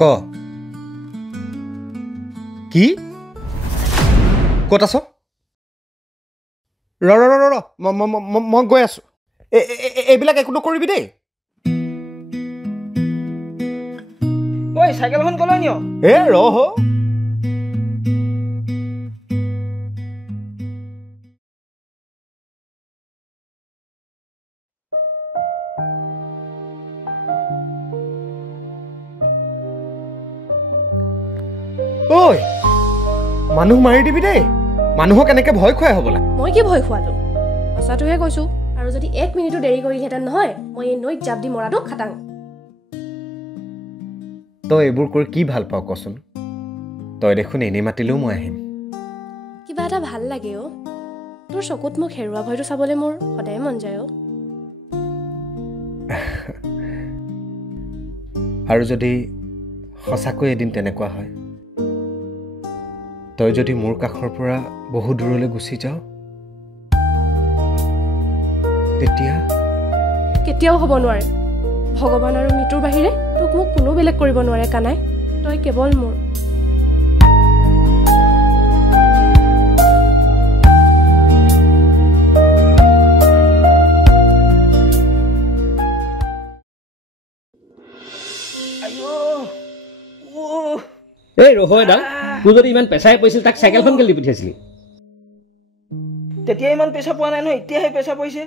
ক কি ক'ত আছ ৰ ৰ ৰ ৰ মই গৈ আছো এইবিলাক একো নকৰিবি দেই ঐ চাইকেলখন কলৈ নিয় এ ৰহ ঐ মানুহ মাৰি দিবি দেই মানুহক এনেকে ভয় খুৱাই হ'বলা মই কি ভয় খোৱালো সঁচাটোহে কৈছো আৰু যদি 1 মিনিটো দেৰি কৰিহেঁতেন নহয় মই এই নৈত জাপ দি মৰাটো খাটাং তই এইবোৰ কৰি কি ভাল পাওঁ কচোন তই দেখোন এনেই মাতিলেও মই আহিম কিবা এটা ভাল লাগে অ তোৰ চকুত মোক হেৰুৱা ভয়টো চাবলৈ মোৰ সদায় মন যায় অ আৰু যদি সঁচাকৈ এদিন তেনেকুৱা হয় তই যদি মোৰ কাষৰ পৰা বহু দূৰলৈ গুচি যাও তেতিয়া কেতিয়াও হ'ব নোৱাৰে ভগৱান আৰু মৃত্যুৰ বাহিৰে তোক মোক কোনো বেলেগ কৰিব নোৱাৰে কানাই তই কেৱল মোৰ এই ৰহৈ দাল তোৰ যদি ইমান পেছাই পৰিছিল তাক চাইকেলখন কেলে দি পঠিয়াইছিলি তেতিয়া ইমান পেছা পোৱা নাই নহয় এতিয়াহে পেছা পৰিছে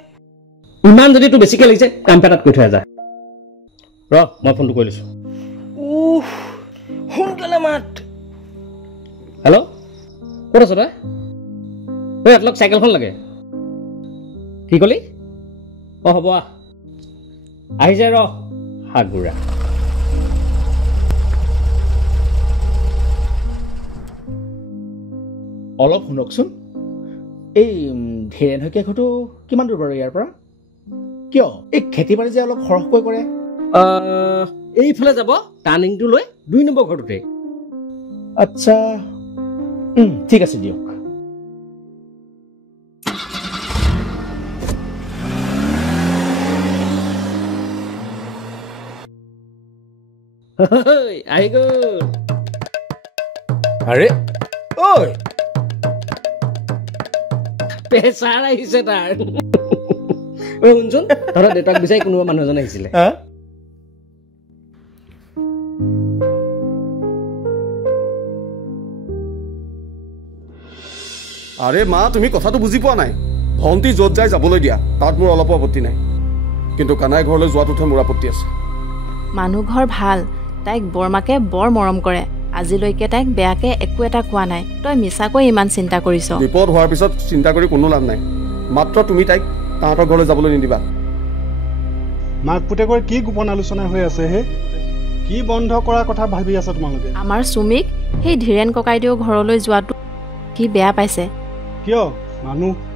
ইমান যদি তোৰ বেছিকৈ লাগিছে কাম পেটাত কৈ থৈ যা ৰ মই ফোনটো কৰি লৈছোঁ সোনকালে মাত হেল্ল' ক'ত আছ তই ঐ এতলক চাইকেলখন লাগে কি ক'লি অঁ হ'ব আহি যায় ৰ হাগুৰা অলপ শুনকচোন এই ধীৰেণ শইকীয়া ঘৰটো কিমান দূৰ বাৰু ইয়াৰ পৰা কিয় এই খেতি বাৰী যে অলপ সৰহকৈ কৰে এইফালে যাব টাৰ্ণিংটো লৈ 2 নম্বৰ ঘৰটোতে আচ্ছা ঠিক আছে দিয়ক আহি গ'ল আৰে ঐ পেছাৰ আহিছে তাৰ ঐ শুনচোন তহঁতৰ দেউতাক বিচাৰি কোনোবা মানুহ এজন আহিছিলে আৰে মা তুমি কথাটো বুজি পোৱা নাই ভণ্টি য'ত যায় যাবলৈ দিয়া তাত মোৰ অলপো আপত্তি নাই কিন্তু কানাই ঘৰলৈ যোৱাটোতহে মোৰ আপত্তি আছে মানুহ ঘৰ ভাল তাইক বৰমাকে বৰ মৰম কৰে আজিলৈকে তাইক বেয়াকে একো এটা কোৱা নাই তই মিছাকৈ ইমান চিন্তা কৰিছ বিপদ হোৱাৰ পিছত চিন্তা কৰি কোনো লাভ নাই মাত্ৰ তুমি তাইক তাহাঁতৰ ঘৰলৈ যাবলৈ নিদিবা মাক পুতেকৰ কি গোপন আলোচনা হৈ আছে হে কি বন্ধ কৰাৰ কথা ভাবি আছা তোমালোকে আমাৰ সুমিক সেই ধীৰেণ ককাইদেউ ঘৰলৈ যোৱাটো কি বেয়া পাইছে কিয়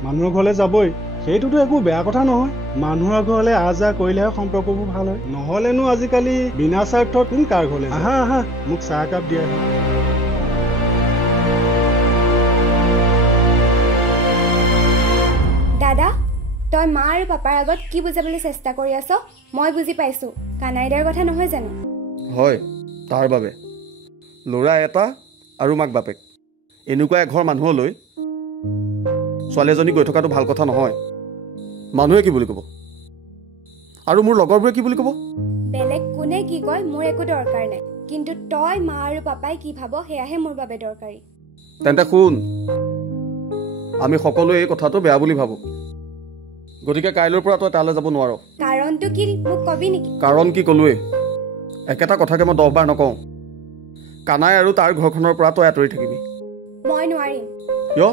মানুহৰ ঘৰলৈ যাবই সেইটোতো একো বেয়া কথা নহয় মানুহৰ ঘৰলৈ আহ কৰিলেহে সম্পৰ্কবোৰ ভাল হয় নহ'লেনো আজিকালি বিনা স্বাৰ্থত কোন কাৰ ঘৰলৈ আহা মোক চাহ একাপ দিয়া দাদা তই মা আৰু পাপাৰ আগত কি বুজাবলৈ চেষ্টা কৰি আছ মই বুজি পাইছো কানাইদাৰ কথা নহয় জানো হয় তাৰ বাবে ল'ৰা এটা আৰু মাক বাপেক এনেকুৱা এঘৰ মানুহলৈ ছোৱালী এজনী গৈ থকাটো ভাল কথা নহয় মানুহে কি বুলি ক'ব আৰু মোৰ লগৰবোৰে কি বুলি ক'ব বেলেগ কোনে কি কয় মোৰ একো দৰকাৰ নাই কিন্তু তই মা আৰু পাপাই কি ভাব সেয়াহে মোৰ বাবে দৰকাৰী তেন্তে শুন আমি সকলোৱে এই কথাটো বেয়া বুলি ভাবো গতিকে কাইলৈৰ পৰা তই তালৈ যাব নোৱাৰ কাৰণটো কি মোক কবি নেকি কাৰণ কি ক'লোৱে একেটা কথাকে মই 10 বাৰ নকওঁ কানাই আৰু তাৰ ঘৰখনৰ পৰা তই আঁতৰি থাকিবি মই নোৱাৰিম কিয়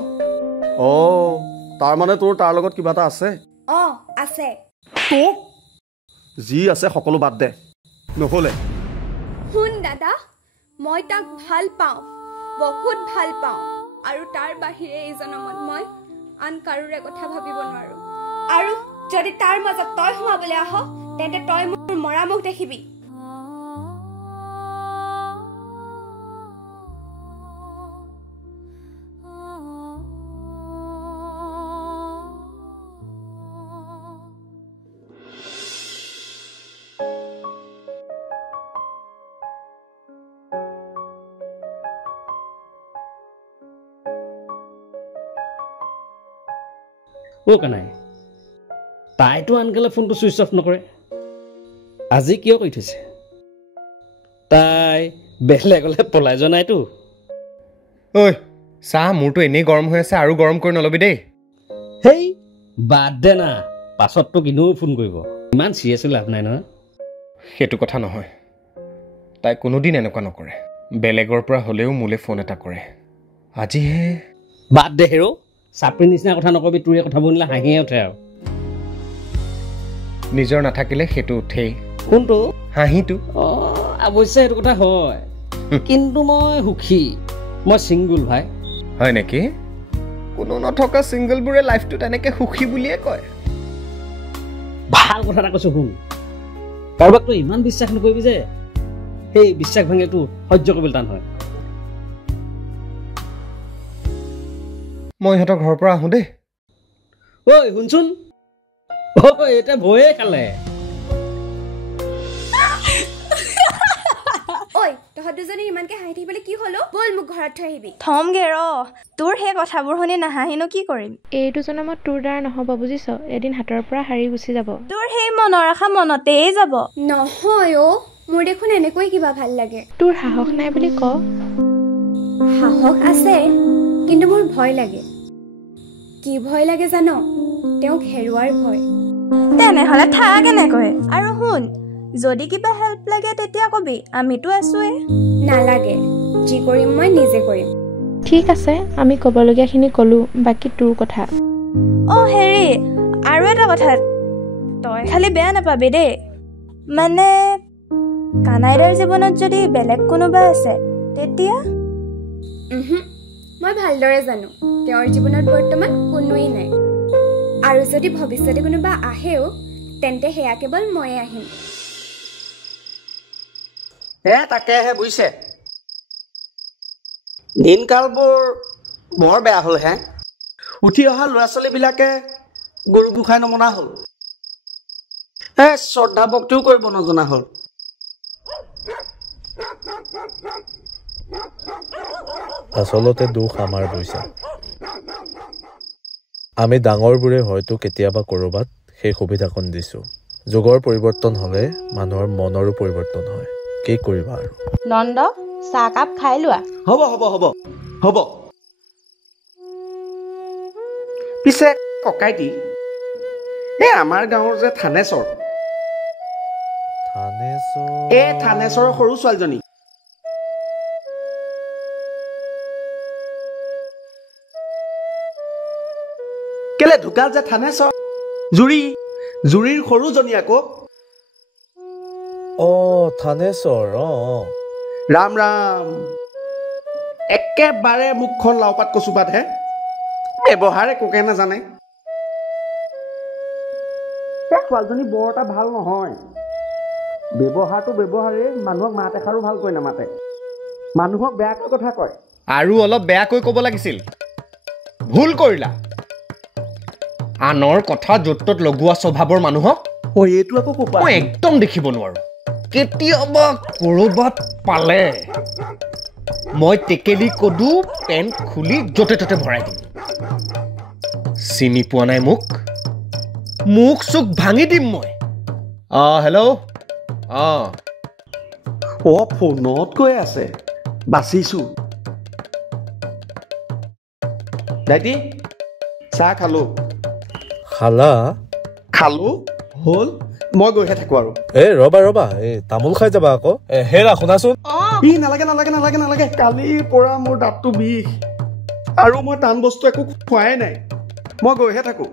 তাৰ মানে তোৰ তাৰ লগত কিবা এটা আছে আছে তোক যি আছে সকলো বাদ দে নহ'লে শুন দাদা মই তাক ভাল পাওঁ বহুত ভাল পাওঁ আৰু তাৰ বাহিৰে এই জনমত মই আন কাৰোৰে কথা ভাবিব নোৱাৰো আৰু যদি তাৰ মাজত তই সোমাবলৈ আহ তেন্তে তই মোৰ মৰা মুখ দেখিবি অ' কানাই তাইতো আনকালে ফোনটো ছুইচ অফ নকৰে আজি কিয় কৈ থৈছে তাই বেলেগলে পলাই যোৱা নাইতো ঐ চাহ মোৰতো এনেই গৰম হৈ আছে আৰু গৰম কৰি নলবি দেই হেই বাদ দে না পাছত তোক এনেও ফোন কৰিব ইমান চিৰিয়াছলি লাভ নাই নহয় সেইটো কথা নহয় তাই কোনোদিন এনেকুৱা নকৰে বেলেগৰ পৰা হ'লেও মোলৈ ফোন এটা কৰে আজিহে বাদ দে হেৰ' চাপৰিৰ নিচিনা কথা নকবি তোৰ এই কথাবোৰ নিলে হাঁহিয়ে উঠে আৰু নিজৰ নাথাকিলে সেইটো উঠেই কোনটো হাঁহিটো অৱশ্যে সেইটো কথা হয় কিন্তু মই সুখী মই ছিংগুল ভাই হয় নেকি কোনো নথকা ছিংগলবোৰে লাইফটো তেনেকৈ সুখী বুলিয়ে কয় ভাল কথা এটা কৈছোঁ শুন কাৰোবাক তই ইমান বিশ্বাস নকৰিবি যে সেই বিশ্বাস ভাঙিটো সহ্য কৰিবলৈ টান হয় মই ইহঁতৰ ঘৰৰ পৰা আহোঁ দেই ঐ শুনচোন এতিয়া ভয়ে খালে ঐ তহঁত দুজনী ইমানকে হাঁহি থাকিবলৈ কি হলো বল মোক ঘৰত থৈ আহিবি থমগে ৰ তোৰ সেই কথাবোৰ শুনি নাহাঁহিনো কি কৰিম এইটো জনমত তোৰ দ্বাৰা নহ'ব বুজিছ এদিন হাতৰ পৰা হাৰি গুচি যাব তোৰ সেই মনৰ আশা মনতেই যাব নহয় অ' মোৰ দেখোন এনেকৈ কিবা ভাল লাগে তোৰ সাহস নাই বুলি ক সাহস আছে কিন্তু মোৰ ভয় লাগে কি ভয় লাগে জান তেওঁক হেৰুৱাৰ ভয় তেনেহ'লে থাক কেনেকৈ আৰু শুন যদি কিবা হেল্প লাগে তেতিয়া কবি আমিতো আছোৱে নালাগে যি কৰিম মই নিজে কৰিম ঠিক আছে আমি ক'বলগীয়াখিনি ক'লো বাকী তোৰ কথা হেৰি আৰু এটা কথা তই খালি বেয়া নাপাবি দেই মানে কানাইদাৰ জীৱনত যদি বেলেগ কোনোবা আছে তেতিয়া মই ভালদৰে জানো তেওঁৰ জীৱনত বৰ্তমান কোনোৱেই নাই আৰু যদি ভৱিষ্যতে কোনোবা আহেও তেন্তে সেয়া কেৱল ময়ে আহিম তাকেহে বুজিছে দিনকালবোৰ বৰ বেয়া হ'ল হে উঠি অহা ল'ৰা ছোৱালীবিলাকে গৰু গোসাঁই নমনা হ'ল শ্ৰদ্ধা ভক্তিও কৰিব নজনা হ'ল আচলতে দুখ আমাৰ বুজিছা আমি ডাঙৰবোৰে হয়তো কেতিয়াবা ক'ৰবাত সেই সুবিধাকণ দিছোঁ যুগৰ পৰিৱৰ্তন হ'লে মানুহৰ মনৰো পৰিৱৰ্তন হয় কি কৰিবা আৰু নন্দ চাহকাপ খাই লোৱা হ'ব হ'ব হ'ব হ'ব পিছে ককাইটি আমাৰ গাঁৱৰ যে থানেশ্বৰ থানেশ্বৰৰ সৰু ছোৱালীজনী কেলে ঢুকাল যে থানেশ্বৰ জুৰিৰ সৰুজনী আকৌ থানেশ্বৰ ৰাম ৰাম একেবাৰে মুখখন লাওপাত কচুপাতহে ব্যৱহাৰ একোকে নাজানে ছোৱালীজনী বৰ এটা ভাল নহয় ব্যৱহাৰটো ব্যৱহাৰে মানুহক মাত এষাৰো ভালকৈ নামাতে মানুহক বেয়াকৈ কথা কয় আৰু অলপ বেয়াকৈ ক'ব লাগিছিল ভুল কৰিলা আনৰ কথা য'ত ত'ত লগোৱা স্বভাৱৰ মানুহক এইটো আকৌ মই একদম দেখিব নোৱাৰো কেতিয়াবা ক'ৰবাত পালে মই টেকেলি কদু পেণ্ট খুলি য'তে ত'তে ভৰাই দিম চিনি পোৱা নাই মুখ চুক ভাঙি দিম মই হেল্ল' ফোনত কৈ আছে বাচিছো দাইটি চাহ খালো হ'ল মই গৈহে থাকো আৰু ৰবা তামোল খাই যাবা আকৌ হেৰা শুনাচোন নালাগে কালিৰ পৰা মোৰ দাঁতটো বিষ আৰু মই টান বস্তু একো খোৱাই নাই মই গৈহে থাকো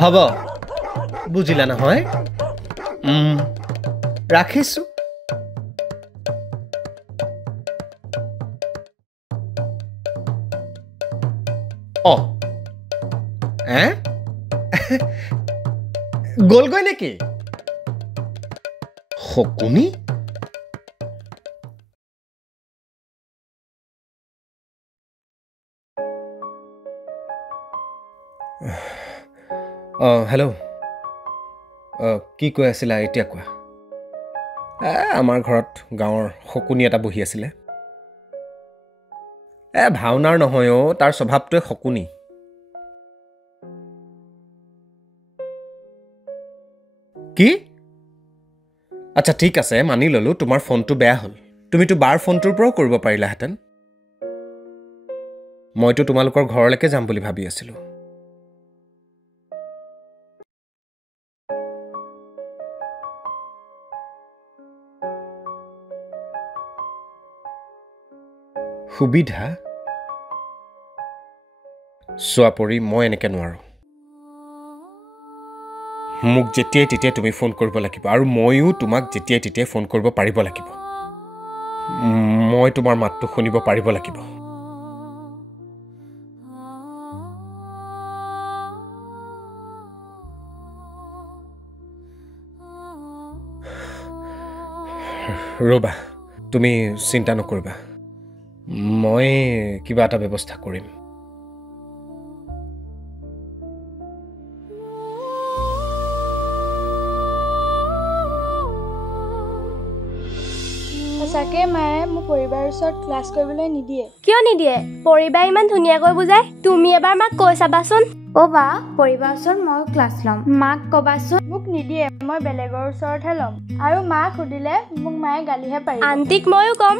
হ'ব বুজিলা নহয় ৰাখিছো গ'লগৈ নেকি শকুনি হেল্ল' কি কৈ আছিলা এতিয়া কোৱা আমাৰ ঘৰত গাঁৱৰ শকুনি এটা বহি আছিলে ভাওনাৰ নহয় অ' তাৰ স্বভাৱটোৱে শকুনি কি আচ্ছা ঠিক আছে মানি ললো তোমাৰ ফোনটো বেয়া হ'ল তুমিতো বাৰ ফোনটোৰ পৰাও কৰিব পাৰিলাহেঁতেন মইতো তোমালোকৰ ঘৰলৈকে যাম বুলি ভাবি আছিলো সুবিধা চোৱা পৰি মই এনেকৈ নোৱাৰোঁ মোক যেতিয়াই তেতিয়াই তুমি ফোন কৰিব লাগিব আৰু ময়ো তোমাক যেতিয়াই তেতিয়াই ফোন কৰিব পাৰিব লাগিব মই তোমাৰ মাতটো শুনিব পাৰিব লাগিব ৰ'বা তুমি চিন্তা নকৰিবা মই কিবা এটা ব্যৱস্থা কৰিম সঁচাকে মায়ে মোক পৰিবাৰৰ ওচৰত ক্লাছ কৰিবলৈ নিদিয়ে কিয় নিদিয়ে পৰিবাৰ ইমান ধুনীয়াকৈ বুজাই তুমি এবাৰ মাক কৈ চাবাচোন অ' বা পৰিবাৰৰ ওচৰত ময়ো ক্লাছ ল'ম মাক ক'বাচোন মোক নিদিয়ে মই বেলেগৰ ওচৰতহে ল'ম আৰু মাক সুধিলে মোক মায়ে গালিহে পাৰিব আণ্টিক ময়ো ক'ম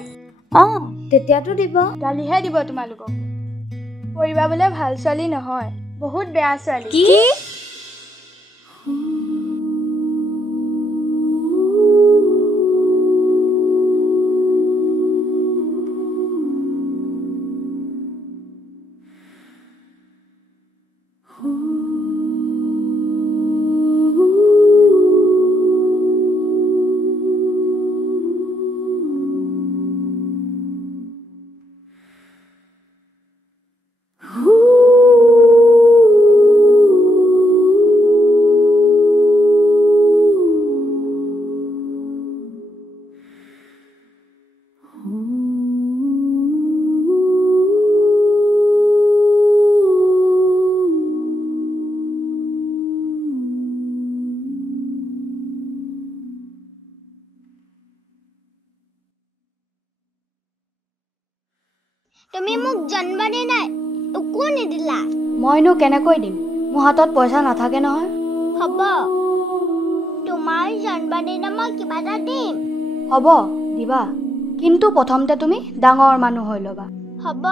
অঁ তেতিয়াতো দিব গালিহে দিব তোমালোকক পৰিবা বোলে ভাল ছোৱালী নহয় বহুত বেয়া ছোৱালী কি তুমি মোক জন্মদিন নাই একো নিদিলা মইনো কেনেকৈ দিম মোৰ হাতত পইচা নাথাকে নহয় হ'ব তোমাৰ জন্মদিনত মই কিবা এটা দিম হ'ব দিবা কিন্তু প্ৰথমতে তুমি ডাঙৰ মানুহ হৈ ল'বা হ'ব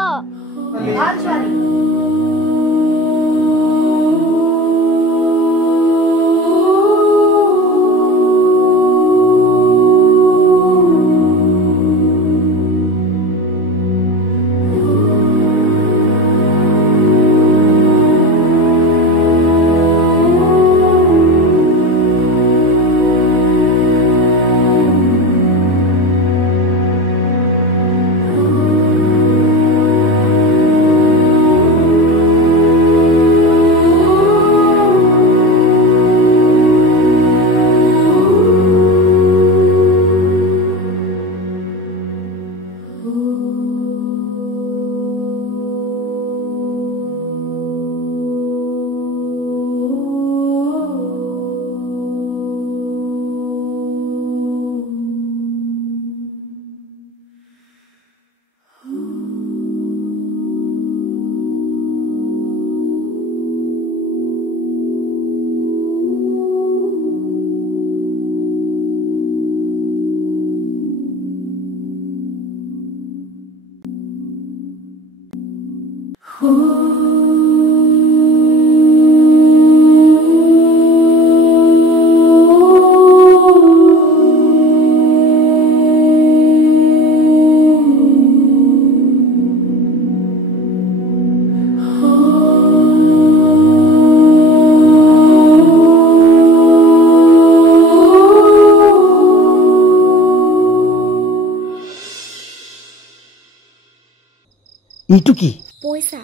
এইটো কি পইচা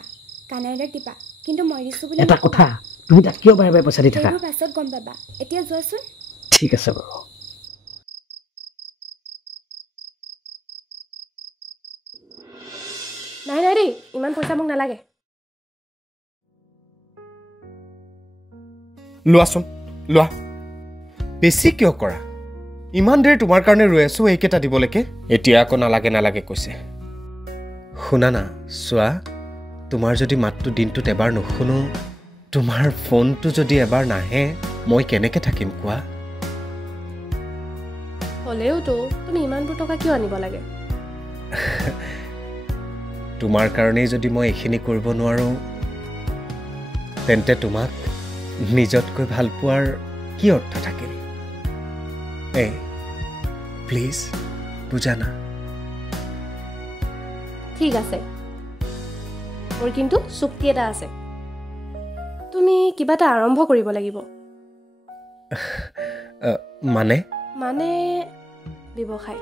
কানাইডাক দিবা কিন্তু মই দিছো বুলি এটা কথা তুমি তাক কিয় বাৰে বাৰে পইচা দি থাকা পাছত গম পাবা এতিয়া যোৱাচোন ঠিক আছে বাৰু নাই নাই দেই ইমান পইচা মোক নালাগে লোৱাচোন লোৱা বেছি কিয় কৰা ইমান দেৰি তোমাৰ কাৰণে ৰৈ আছো এইকেইটা দিবলৈকে এতিয়া আকৌ নালাগে নালাগে কৈছে শুনা না চোৱা তোমাৰ যদি মাতটো দিনটোত এবাৰ নুশুনো তোমাৰ ফোনটো যদি এবাৰ নাহে মই কেনেকৈ থাকিম কোৱা হ'লেওতো তুমি ইমানবোৰ টকা কিয় আনিব লাগে তোমাৰ কাৰণেই যদি মই এইখিনি কৰিব নোৱাৰো তেন্তে তোমাক নিজতকৈ ভাল পোৱাৰ কি অৰ্থ থাকিল এই প্লিজ বুজা না ঠিক আছে মোৰ কিন্তু চুক্তি এটা আছে তুমি কিবা এটা আৰম্ভ কৰিব লাগিব মানে ব্যৱসায়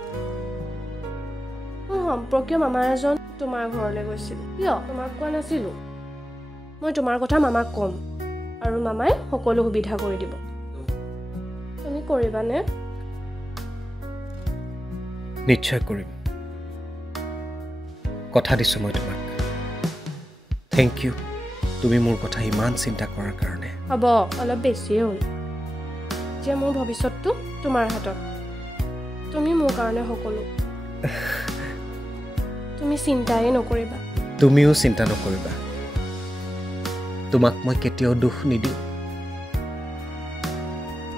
সম্পৰ্কীয় মামা এজন তোমাৰ ঘৰলৈ গৈছিল কিয় তোমাক কোৱা নাছিলোঁ মই তোমাৰ কথা মামাক ক'ম আৰু মামাই সকলো সুবিধা কৰি দিব তুমি কৰিবানে নিশ্চয় কৰিম কথা দিছোঁ মই তোমাক থেংক ইউ তুমি মোৰ কথা ইমান চিন্তা কৰাৰ কাৰণে হ'ব অলপ বেছিয়ে হ'ল যে মোৰ ভৱিষ্যতটো তোমাৰ হাতত তুমি মোৰ কাৰণে সকলো তুমি চিন্তাই নকৰিবা তুমিও চিন্তা নকৰিবা তোমাক মই কেতিয়াও দুখ নিদিওঁ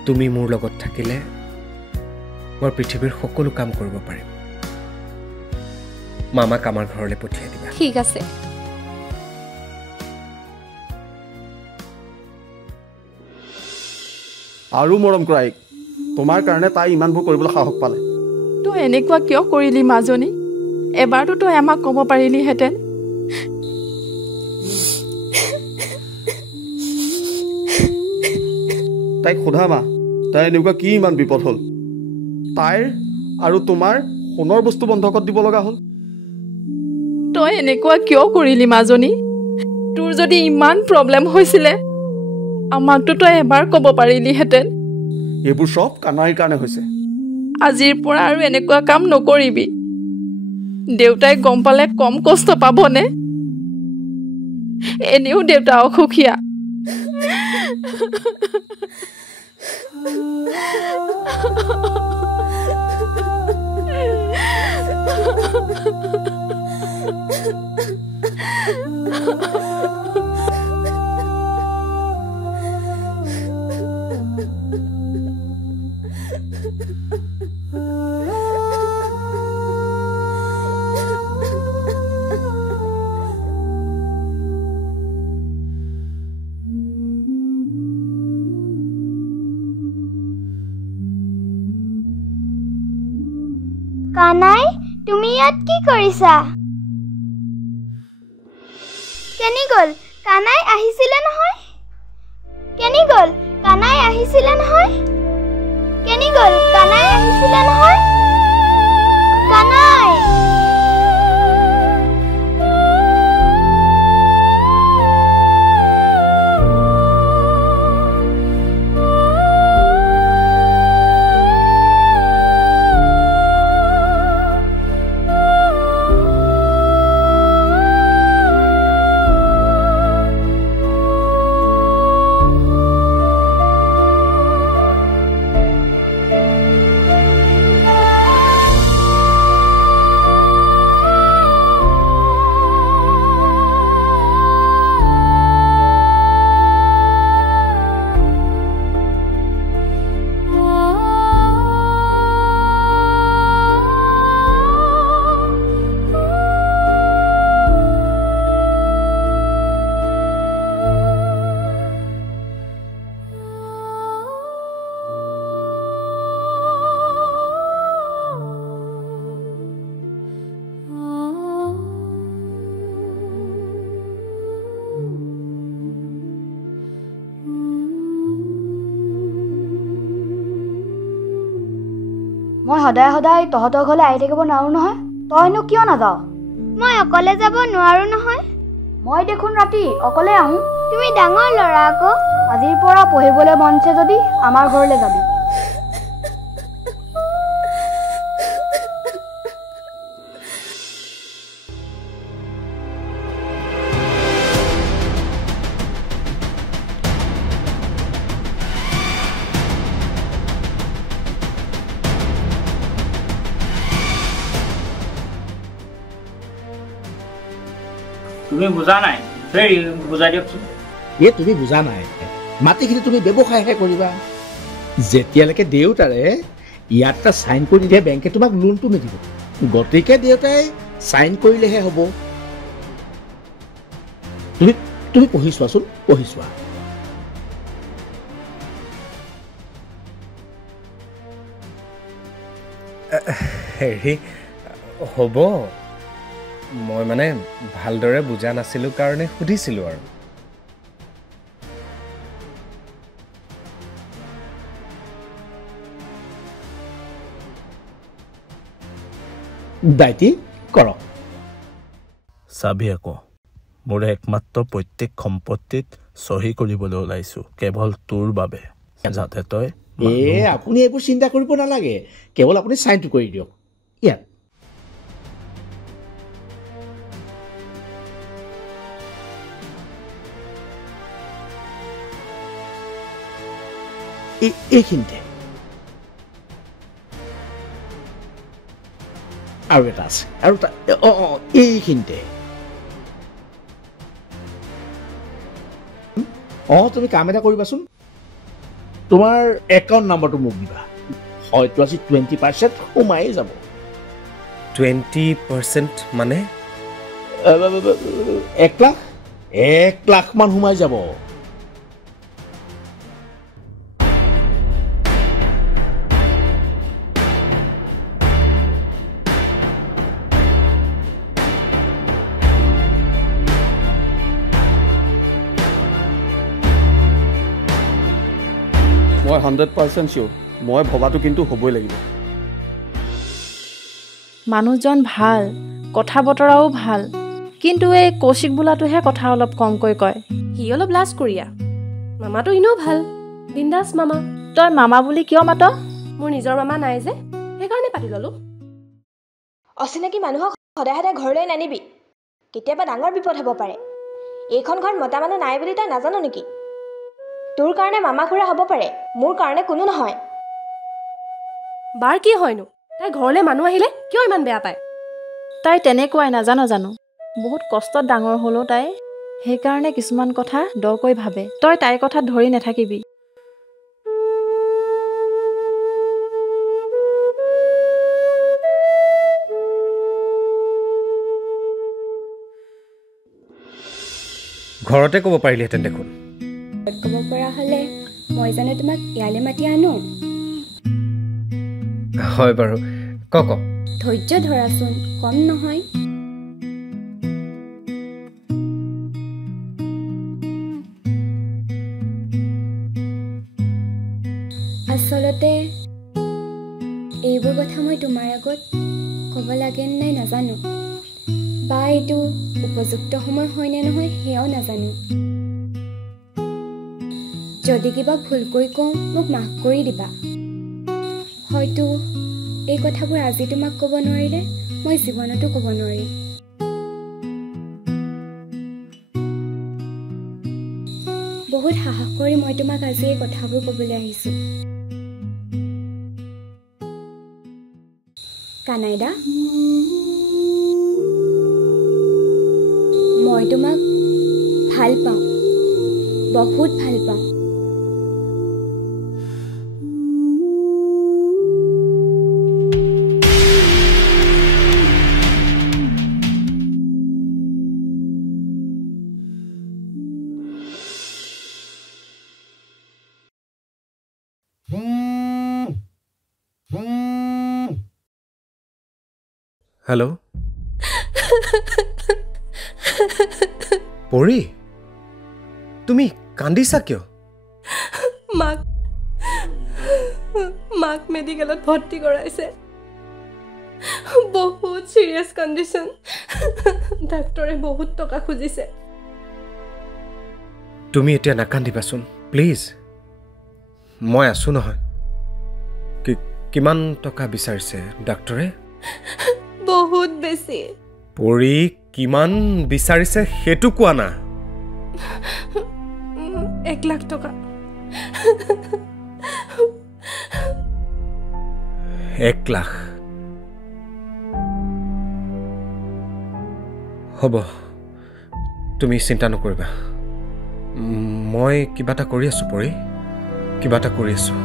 তুমি মোৰ লগত থাকিলে মই পৃথিৱীৰ সকলো কাম কৰিব পাৰিম মামাক আমাৰ ঘৰলৈ পঠিয়াই দিবা ঠিক আছে আৰু মৰম কৰা আইক তোমাৰ কাৰণে তাই ইমানবোৰ কৰিবলৈ সাহস পালে তই এনেকুৱা কিয় কৰিলি মাজনী এবাৰতো তই আমাক ক'ব পাৰিলিহেঁতেন তাইক সোধা মা তাই এনেকুৱা কি ইমান বিপদ হ'ল তাইৰ আৰু তোমাৰ সোণৰ বস্তু বন্ধকত দিব লগা হ'ল তই এনেকুৱা কিয় কৰিলি মাজনী তোৰ যদি ইমান প্ৰব্লেম হৈছিলে আমাকতো তই এবাৰ ক'ব পাৰিলিহেঁতেন এইবোৰ চব কানাইৰ কাৰণে হৈছে আজিৰ পৰা আৰু এনেকুৱা কাম নকৰিবি দেউতাই গম পালে কম কষ্ট পাবনে এনেও দেউতা অসুখীয়া কানাই তুমি ইয়াত কি কৰিছা কেনি গ'ল কানাই আহিছিলে নহয় কেনি গ'ল কানাই আহিছিলে নহয় কেনি গ'ল কানাই আহিছিলে নহয় কানাই মই সদায় সদায় তহঁতৰ ঘৰলৈ আহি থাকিব নোৱাৰো নহয় তইনো কিয় নাযাৱ মই অকলে যাব নোৱাৰো নহয় মই দেখোন ৰাতি অকলে আহোঁ তুমি ডাঙৰ ল'ৰা আকৌ আজিৰ পৰা পঢ়িবলৈ মনছে যদি আমাৰ ঘৰলৈ যাবি তুমি বুজা নাই হেৰি বুজাই দিয়কচোন তুমি বুজা নাই মাটিখিনি তুমি ব্যৱসায়হে কৰিবা যেতিয়ালৈকে দেউতাৰে ইয়াত এটা চাইন কৰি দিয়ে বেংকে তোমাক লোনটো নিদিব গতিকে দেউতাই চাইন কৰিলেহে হ'ব তুমি পঢ়ি চোৱাচোন পঢ়ি চোৱা হেৰি হ'ব মই মানে ভালদৰে বুজা নাছিলোঁ কাৰণে সুধিছিলোঁ আৰু দাইটি কৰক চাবি আকৌ মোৰ একমাত্ৰ প্ৰত্যেক সম্পত্তিত চহী কৰিবলৈ ওলাইছোঁ কেৱল তোৰ বাবে যাতে তই আপুনি এইবোৰ চিন্তা কৰিব নালাগে কেৱল আপুনি চাইনটো কৰি দিয়ক ইয়াত এইখিনিতে আৰু এটা আছে আৰু এইখিনিতে তুমি কাম এটা কৰিবাচোন তোমাৰ একাউণ্ট নম্বৰটো মোক দিবা হয়তো আজি 20% সোমাই যাব 20% মানে 1 লাখ মান সোমাই যাব মই 100% চিয়'ৰ মই ভবাটো কিন্তু হ'বই লাগিব মানুহজন ভাল কথা বতৰাও ভাল কিন্তু এই কৌশিক বোলাটোহে কথা অলপ কমকৈ কয় সি অলপ লাজ কৰিয়া মামাটো এনেও ভাল বিন্দাস মামা তই মামা বুলি কিয় মাত মোৰ নিজৰ মামা নাই যে সেইকাৰণে পাতি ললো অচিনাকি মানুহক সদায় সদায় ঘৰলৈ নানিবি কেতিয়াবা ডাঙৰ বিপদ হ'ব পাৰে এইখন ঘৰত মতা মানুহ নাই বুলি তই নাজানো নেকি তোৰ কাৰণে মামা খুৰা হ'ব পাৰে মোৰ কাৰণে কোনো নহয় বাৰ কি হয়নো তাই ঘৰলৈ মানুহ আহিলে কিয় ইমান বেয়া পায় তাই তেনেকুৱাই নাজানো জানো বহুত কষ্টত ডাঙৰ হ'লো তাই সেইকাৰণে কিছুমান কথা দকৈ ভাবে তই তাইৰ কথাত ধৰি নাথাকিবি ঘৰতে ক'ব পাৰিলেহেঁতেন দেখোন ক'ব পৰা হ'লে মই জানো তোমাক ইয়ালৈ মাতি আনো হয় বাৰু ক ধৈৰ্য ধৰাচোন কম নহয় আচলতে এইবোৰ কথা মই তোমাৰ আগত ক'ব লাগে নাই নাজানো বা এইটো উপযুক্ত সময় হয় নে নহয় সেয়াও নাজানো যদি কিবা ভুলকৈ কওঁ মোক মাফ কৰি দিবা হয়তো এই কথাবোৰ আজি তোমাক ক'ব নোৱাৰিলে মই জীৱনতো ক'ব নোৱাৰিম বহুত সাহস কৰি মই তোমাক আজি এই কথাবোৰ ক'বলৈ আহিছোঁ কানাইদা মই তোমাক ভাল পাওঁ বহুত ভাল পাওঁ হেল্ল' পৰি তুমি কান্দিছা কিয় মাক মেডিকেলত ভৰ্তি কৰাইছে বহুত চিৰিয়াছ কণ্ডিশ্যন ডাক্তৰে বহুত টকা খুজিছে তুমি এতিয়া নাকান্দিবাচোন প্লিজ মই আছো নহয় কিমান টকা বিচাৰিছে ডাক্তৰে বহুত বেছি পৰি কিমান বিচাৰিছে সেইটো কোৱা না 1 লাখ টকা 1 লাখ হ'ব তুমি চিন্তা নকৰিবা মই কিবা এটা কৰি আছোঁ পৰি কিবা এটা কৰি আছোঁ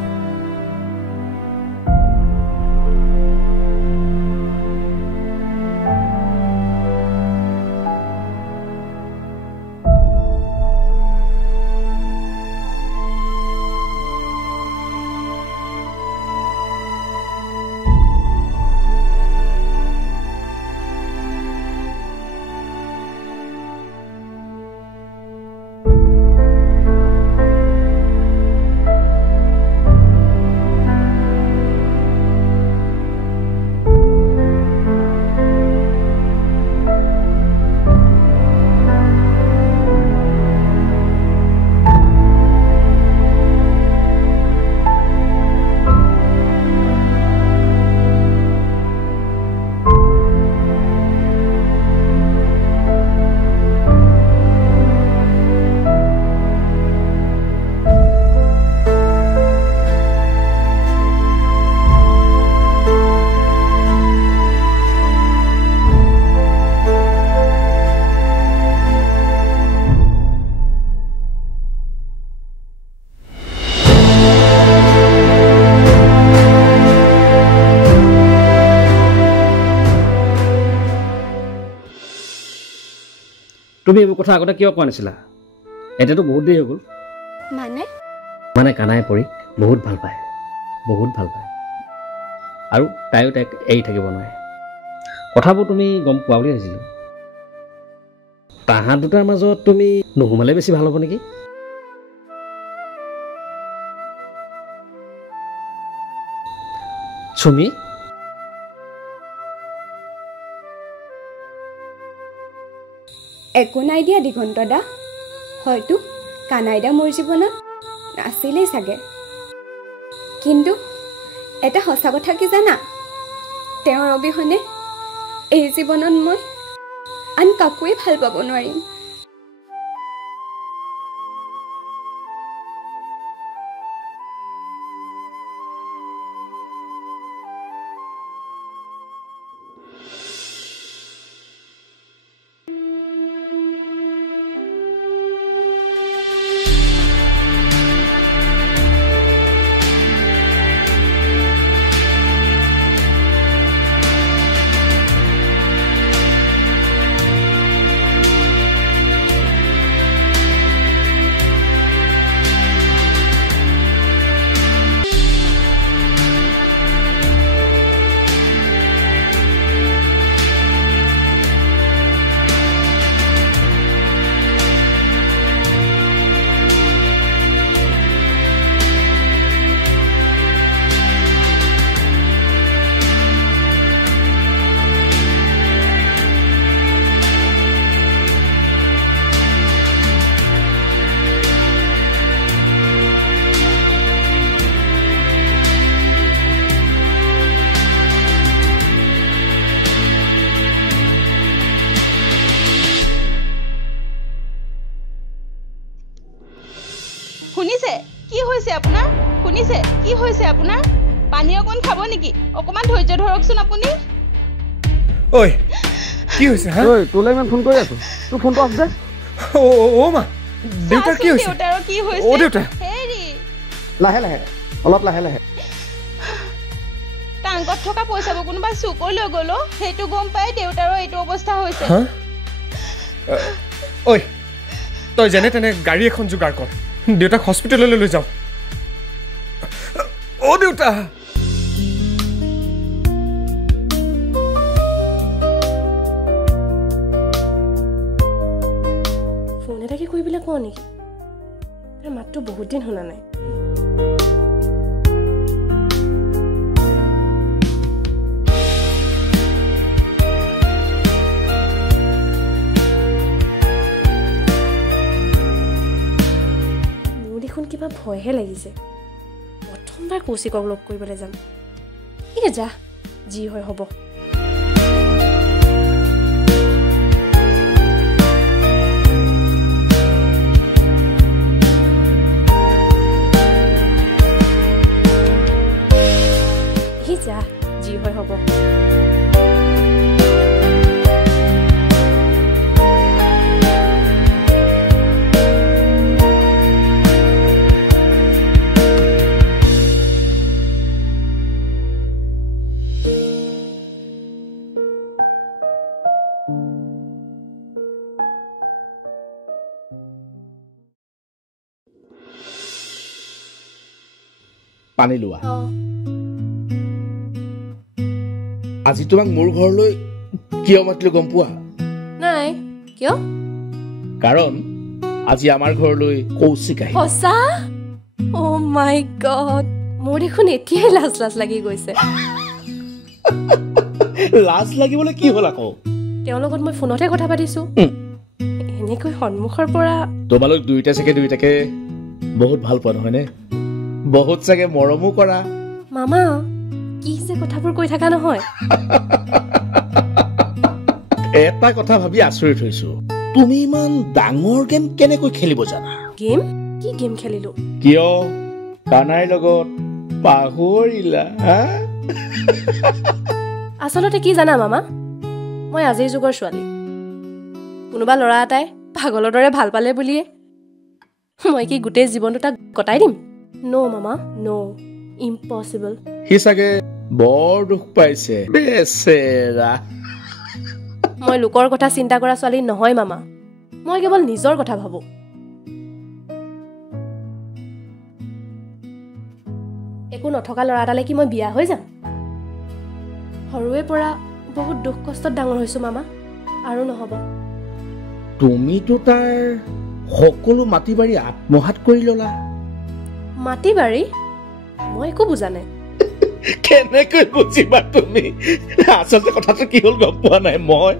তুমি এইবোৰ কথা আগতে কিয় কোৱা নাছিলা এতিয়াতো বহুত দেৰি হৈ গ'ল মানে কানাই পৰি বহুত ভাল পায় আৰু তাইও তাইক এৰি থাকিব নোৱাৰে কথাবোৰ তুমি গম পোৱা বুলি ভাবিছিলোঁ তাহাঁত দুটাৰ মাজত তুমি নুসুমালে বেছি ভাল হ'ব নেকি চুমি একো নাই দিয়া দিগন্ত দা হয়তো কানাই দা মোৰ জীৱনত নাছিলেই চাগে কিন্তু এটা সঁচা কথা কি জানা তেওঁৰ অবিহনে এই জীৱনত মই আন কাকোৱে ভাল পাব নোৱাৰিম শুনিছে কি হৈছে আপোনাৰ পানী অকণ খাব নেকি অকমান ধৈৰ্য ধৰকচোন আপুনি ঐ কি হৈছে হা ঐ তোলে ইমান ফোন কৰি আছো তোৰ ফোনটো অফ দে ও মা দেউতা কি হৈছে দেউতাৰ কি হৈছে ও দেউতা হেৰি লাহে অলপ লাহে টাংকত থকা পইচাবোৰ কোনোবা চুকৈ লৈ গ'ল সেইটো গম পাই দেউতাৰৰ এইটো অৱস্থা হৈছে ঐ তই যেনে তেনে গাড়ী এখন যোগাৰ কৰ দেউতাক হস্পিটেললৈ লৈ যাওঁ ও দেউতা ফোন এটাকে কৰিবলৈ কওঁ নেকি তাৰ মাতটো বহুত দিন শুনা নাই কিবা ভয়হে লাগিছে প্ৰথমবাৰ কৌশিকক লগ কৰিবলৈ যাম ঠিক যা যি হয় হ'ব যা যি হয় হ'ব পানী লোৱা আজি তোমাক মোৰ ঘৰলৈ কিয় মাতিলো গম পোৱা নাই কিয় কাৰণ আজি আমাৰ ঘৰলৈ কৌশিক আহিল সঁচা ও মাই গড মোৰ দেখোন এতিয়াই লাজ লাজ লাগি গৈছে লাজ লাগিবলৈ কি হ'ল আকৌ তেওঁৰ লগত মই ফোনতে কথা পাতিছো এনেকৈ সন্মুখৰ পৰা তোমালোক দুইটাকে বহুত ভাল পোৱা নহয়নে বহুত চাগে মৰমো কৰা মামা কি যে কথাবোৰ কৈ থাকা নহয় এটা কথা ভাবি আচৰিত হৈছো তুমি ইমান ডাঙৰ গেম কেনেকৈ খেলিব জানা গেম কি গেম খেলিলো কিয় কানাইৰ লগত পাহৰিলা আচলতে কি জানা মামা মই আজিৰ যুগৰ ছোৱালী কোনোবা ল'ৰা এটাই পাগলৰ দৰে ভাল পালে বুলিয়ে মই কি গোটেই জীৱনটো তাক কটাই দিম ন' মামা ন' ইম্পচিবল সি চাগে বৰ দুখ পাইছে বেচেৰা মই লোকৰ কথা চিন্তা কৰা ছোৱালী নহয় মামা মই কেৱল নিজৰ কথা ভাবো একো নথকা ল'ৰা এটালে কি মই বিয়া হৈ যাম সৰুৰে পৰা বহুত দুখ কষ্টত ডাঙৰ হৈছো মামা আৰু নহব তুমিতো তাৰ সকলো মাটি বাৰী আত্মসাৎ কৰি ললা মাটি বাৰী মই একো বুজা নাই কেনেকৈ বুজিবা তুমি আচলতে কথাটো কি হ'ল গম পোৱা নাই মই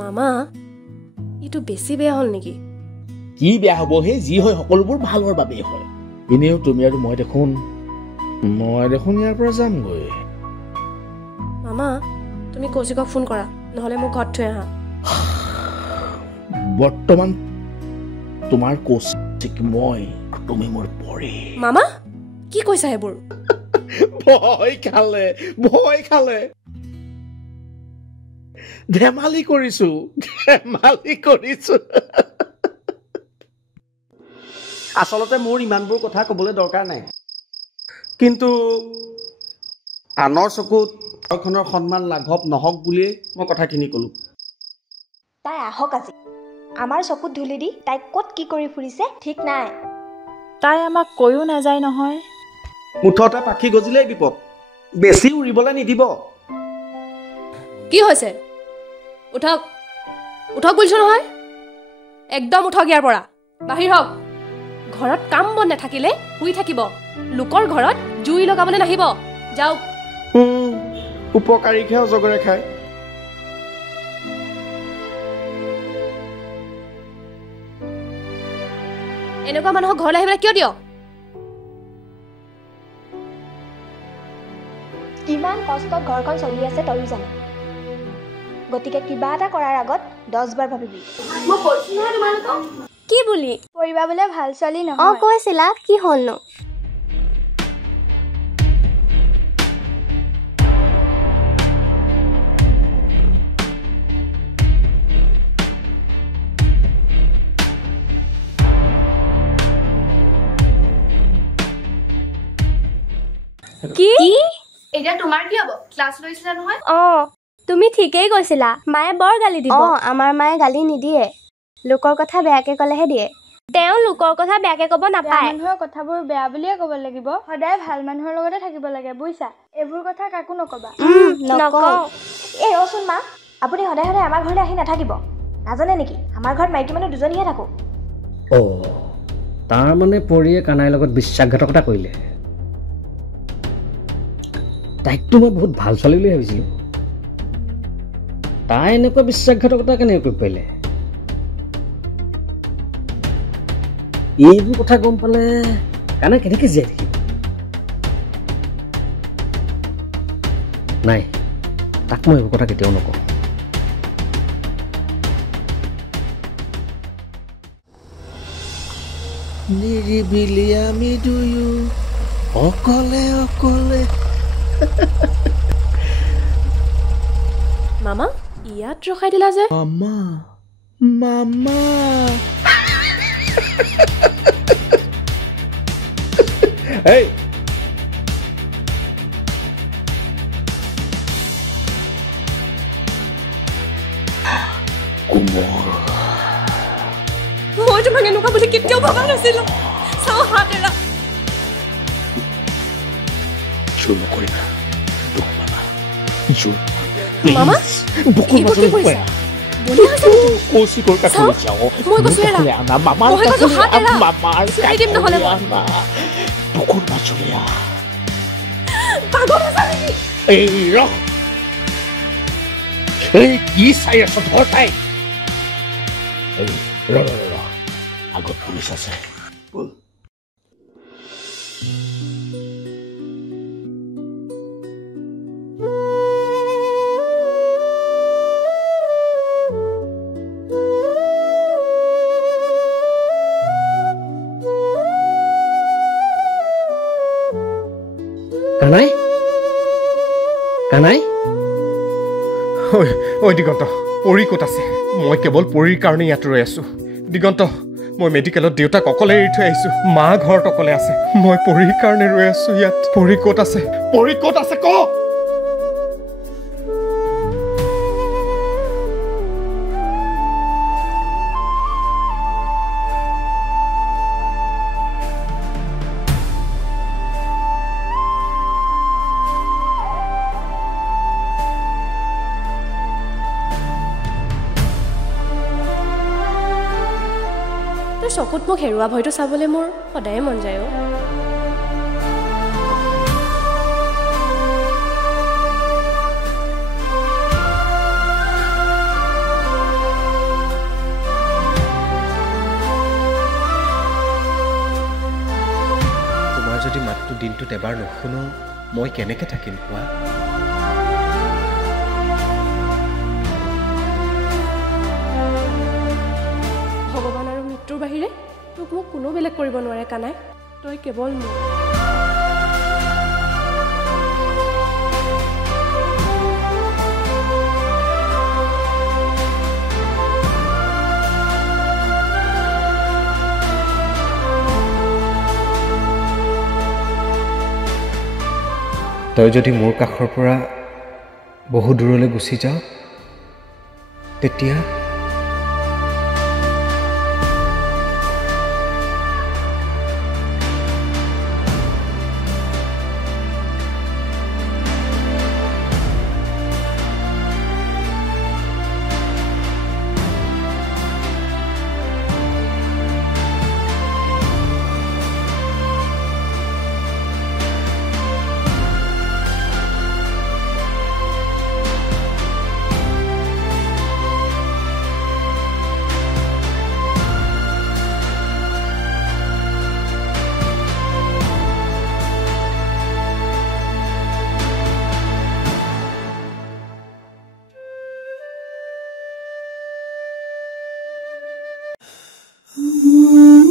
মামা এইটো বেছি বেয়া হ'ল নেকি কি বেয়া হ'ব হে যি হয় সকলোবোৰ ভালৰ বাবেই হয় এনেও তুমি আৰু মই দেখোন ইয়াৰ পৰা যামগৈ মামা তুমি কৌশিকক ফোন কৰা নহলে মোক ঘৰত থৈ আহা বৰ্তমান তোমাৰ কৌশিক মই তুমি মোৰ পৰি মামা কি কৈছা এইবোৰ ভয় খালে ধেমালি কৰিছো আচলতে মোৰ ইমানবোৰ কথা ক'বলৈ দৰকাৰ নাই কিন্তু আনৰ চকুত ঘৰখনৰ সন্মান লাঘৱ নহওক বুলিয়ে মই কথাখিনি ক'লো তাই আহক আজি আমাৰ চকুত ধূলি দি তাই ক'ত কি কৰি ফুৰিছে ঠিক নাই তাই আমাক কৈও নাযায় নহয় মুঠতে পাখি গজিলেই বিপদ বেছি উৰিবলৈ নিদিব কি হৈছে উঠক বুলিছো নহয় একদম উঠক ইয়াৰ পৰা বাহিৰ হওক ঘৰত কাম বন নাথাকিলে শুই থাকিব লোকৰ ঘৰত জুই লগাবলৈ নাহিব যাওক উপকাৰীকহে অজগৰে খায় এনেকুৱা মানুহক ঘৰলৈ আহিবলৈ কিয় দিয় কিমান কষ্টত ঘৰখন চলি আছে তয়ো জানা গতিকে কিবা এটা কৰাৰ আগত 10 বাৰ ভাবিবি মই কৈছো নহয় তোমালোকক কি বুলি পৰিবা বোলে ভাল ছোৱালী নহয় কৈছিলা কি হ'লনো কি এতিয়া তোমাৰ কি হ'ব ক্লাছ লৈছিলা নহয় তুমি ঠিকেই কৈছিলা মায়ে বৰ গালি দিব আমাৰ মায়ে গালি নিদিয়ে লোকৰ কথা বেয়াকে ক'লেহে দিয়ে তেওঁ লোকৰ কথা বেয়াকে ক'ব নাপায় মানুহৰ কথাবোৰ বেয়া বুলিয়ে ক'ব লাগিব সদায় ভাল মানুহৰ লগতে থাকিব লাগে বুইছা এইবোৰ কথা কাকো নকবা নকওঁ এই ৰচোন মা আপুনি সদায় সদায় আমাৰ ঘৰলৈ আহি নাথাকিব নাজানে নেকি আমাৰ ঘৰত মাইকী মানুহ দুজনীহে থাকো তাৰ মানে পৰিয়ে কানাইৰ লগত বিশ্বাসঘাতকতা কৰিলে তাইকতো মই বহুত ভাল ছোৱালী বুলি ভাবিছিলো তাই এনেকুৱা বিশ্বাসঘাতকতা কেনেকৈ কৰিব পাৰিলে এইবোৰ কথা গম পালে কানাই কেনেকৈ জীয়াই থাকিব নাই তাক মই এইবোৰ কথা কেতিয়াও নকওঁ নিৰিবিলি আমি দুয়ো অকলে মামা ইয়াত ৰখাই দিলা যে মামা মামা এই মই তোমাক এনেকুৱা বুলি কেতিয়াও ভবা নাছিলো চাওঁ হাত এৰা জোৰ নকৰিবা জোৰ মামা বুকুৰ মাজলৈ শুকুৱাই বলি আছে কৌশি কৰ কাষলৈ যাওঁ মই কৈছো এৰা আনা মামাৰ কাষলৈ মামাৰ দিম নহ'লে বুকুৰ মাজলৈ পাগল আছা নেকি এই ৰহ এই কি চাই আছ ধৰ তাই ৰ আগত পুলিচ আছে কানাই কানাই ঐ দিগন্ত পৰী ক'ত আছে মই কেৱল পৰীৰ কাৰণে ইয়াত ৰৈ আছো দিগন্ত মই মেডিকেলত দেউতাক অকলে এৰি থৈ আহিছো মা ঘৰত অকলে আছে মই পৰীৰ কাৰণে ৰৈ আছো ইয়াত পৰী ক'ত আছে ক চকুত মোক হেৰুৱা ভয়টো চাবলৈ মোৰ সদায় মন যায় তোমাৰ যদি মাতটো দিনটোত এবাৰ নুশুনো মই কেনেকৈ থাকিম কোৱা তোৰ বাহিৰে তোক মোক কোনো বেলেগ কৰিব নোৱাৰে কানাই তই কেৱল মোক তই যদি মোৰ কাষৰ পৰা বহু দূৰলৈ গুচি যাওঁ তেতিয়া Mm-hmm.